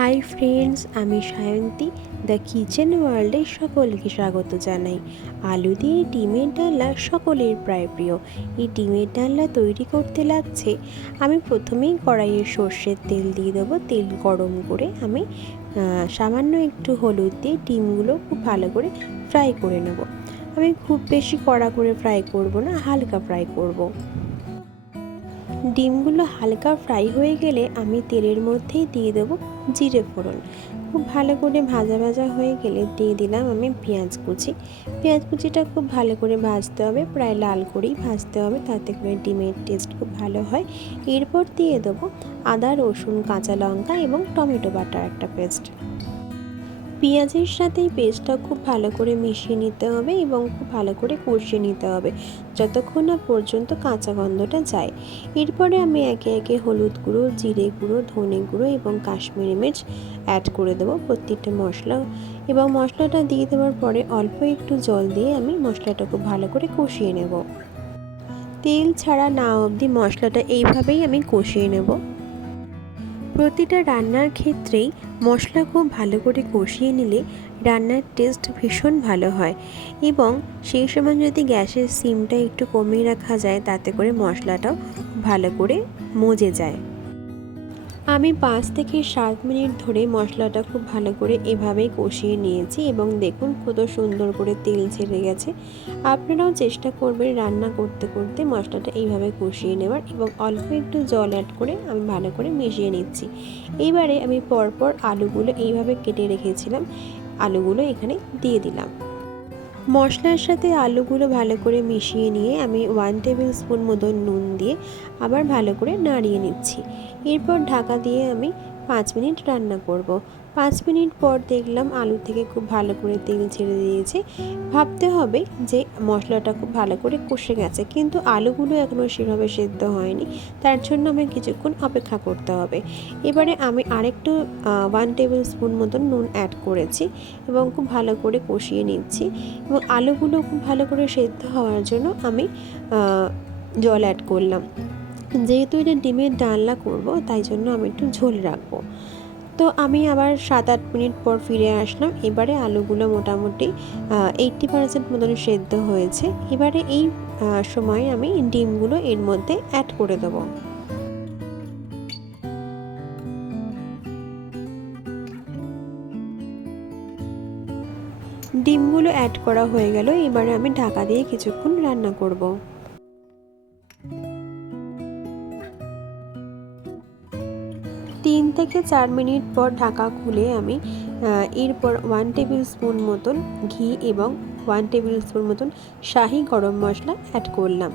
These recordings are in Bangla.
হাই ফ্রেন্ডস, আমি সায়ন্তী দ্য কিচেন ওয়ার্ল্ডে সকলকে স্বাগত জানাই। আলু দিয়ে ডিমের ডালনা সকলের প্রায় প্রিয়। এই ডিমের ডালনা তৈরি করতে লাগছে, আমি প্রথমেই কড়াইয়ে সর্ষের তেল দিয়ে দেবো। তেল গরম করে আমি সামান্য একটু হলুদ দিয়ে ডিমগুলো খুব ভালো করে ফ্রাই করে নেব। আমি খুব বেশি কড়া করে ফ্রাই করব না, হালকা ফ্রাই করব। ডিমগুলো হালকা ফ্রাই হয়ে গেলে আমি তেলের মধ্যেই দিয়ে দেবো জিরে ফোড়ন। খুব ভালো করে ভাজা ভাজা হয়ে গেলে দিয়ে দিলাম আমি পেঁয়াজ কুচি। পেঁয়াজ কুচিটা খুব ভালো করে ভাজতে হবে, প্রায় লাল করেই ভাজতে হবে, তাতে করে ডিমের টেস্ট খুব ভালো হয়। এরপর দিয়ে দেবো আদা, রসুন, কাঁচা লঙ্কা এবং টমেটো বাটার একটা পেস্ট। পেঁয়াজের সাথে এই পেস্টটা খুব ভালো করে মিশিয়ে নিতে হবে এবং খুব ভালো করে কষিয়ে নিতে হবে যতক্ষণ না পর্যন্ত কাঁচা গন্ধটা যায়। এরপরে আমি একে একে হলুদ গুঁড়ো, জিরে গুঁড়ো, ধনে গুঁড়ো এবং কাশ্মীরি মির্চ অ্যাড করে দেবো প্রত্যেকটা মশলা, এবং মশলাটা দিয়ে দেওয়ার পরে অল্প একটু জল দিয়ে আমি মশলাটা খুব ভালো করে কষিয়ে নেব। তেল ছাড়া না অবধি মশলাটা এইভাবেই আমি কষিয়ে নেব। প্রতিটা রান্নার ক্ষেত্রেই মশলা খুব ভালো করে কষিয়ে নিলে রান্নার টেস্ট ভীষণ ভালো হয়, এবং সেই সময় যদি গ্যাসের সিমটা একটু কমিয়ে রাখা যায় তাতে করে মশলাটাও ভালো করে মজে যায়। আমি 5 থেকে 7 মিনিট ধরে মশলাটা খুব ভালো করে এভাবেই কষিয়ে নিয়েছি, এবং দেখুন কত সুন্দর করে তেল ছেড়ে গেছে। আপনারাও চেষ্টা করবেন রান্না করতে করতে মশলাটা এইভাবে কষিয়ে নেওয়ার, এবং অল্প একটু জল অ্যাড করে আমি ভালো করে মিশিয়ে নিচ্ছি। এইবারে আমি পরপর আলুগুলো এইভাবে কেটে রেখেছিলাম, আলুগুলো এখানে দিয়ে দিলাম। মশলার সাথে আলুগুলো ভালো করে মিশিয়ে নিয়ে আমি 1 টেবিল স্পুন মতন নুন দিয়ে আবার ভালো করে নাড়িয়ে নিচ্ছি। এরপর ঢাকা দিয়ে আমি 5 মিনিট রান্না করব। 5 মিনিট পর দেখলাম আলু থেকে খুব ভালো করে তেল ছেড়ে দিয়েছে। ভাবতে হবে যে মশলাটা খুব ভালো করে কষে গেছে, কিন্তু আলুগুলো এখনও সেভাবে সেদ্ধ হয়নি, তার জন্য আমি কিছুক্ষণ অপেক্ষা করতে হবে। এবারে আমি আরেকটু 1 টেবিল স্পুন মতন নুন অ্যাড করেছি এবং খুব ভালো করে কষিয়ে নিচ্ছি, এবং আলুগুলো খুব ভালো করে সেদ্ধ হওয়ার জন্য আমি জল অ্যাড করলাম। যেহেতু এটা ডিমের ডালনা করব, তাই জন্য আমি একটু ঝোল রাখবো। তো আমি আবার 7-8 মিনিট পর ফিরে আসলাম। এবারে আলুগুলো মোটামুটি 80% মতন সেদ্ধ হয়েছে। এবারে এই সময় আমি ডিমগুলো এর মধ্যে অ্যাড করে দেবো। ডিমগুলো অ্যাড করা হয়ে গেল। এবারে আমি ঢাকা দিয়ে কিছুক্ষণ রান্না করব। 3 থেকে 4 মিনিট পর ঢাকা খুলে আমি এরপর 1 টেবিল স্পুন মতন ঘি এবং 1 টেবিল স্পুন মতন শাহি গরম মশলা অ্যাড করলাম।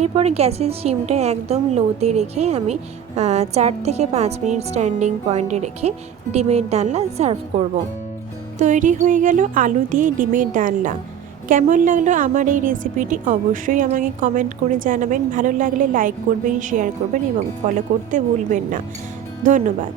এরপরে গ্যাসের সিমটা একদম লোতে রেখে আমি 4 থেকে 5 মিনিট স্ট্যান্ডিং পয়েন্টে রেখে ডিমের ডালনা সার্ভ করব। তৈরি হয়ে গেল আলু দিয়ে ডিমের ডালনা। কেমন লাগলো আমার এই রেসিপিটি অবশ্যই আমাকে কমেন্ট করে জানাবেন। ভালো লাগলে লাইক করবেন, শেয়ার করবেন এবং ফলো করতে ভুলবেন না। ধন্যবাদ।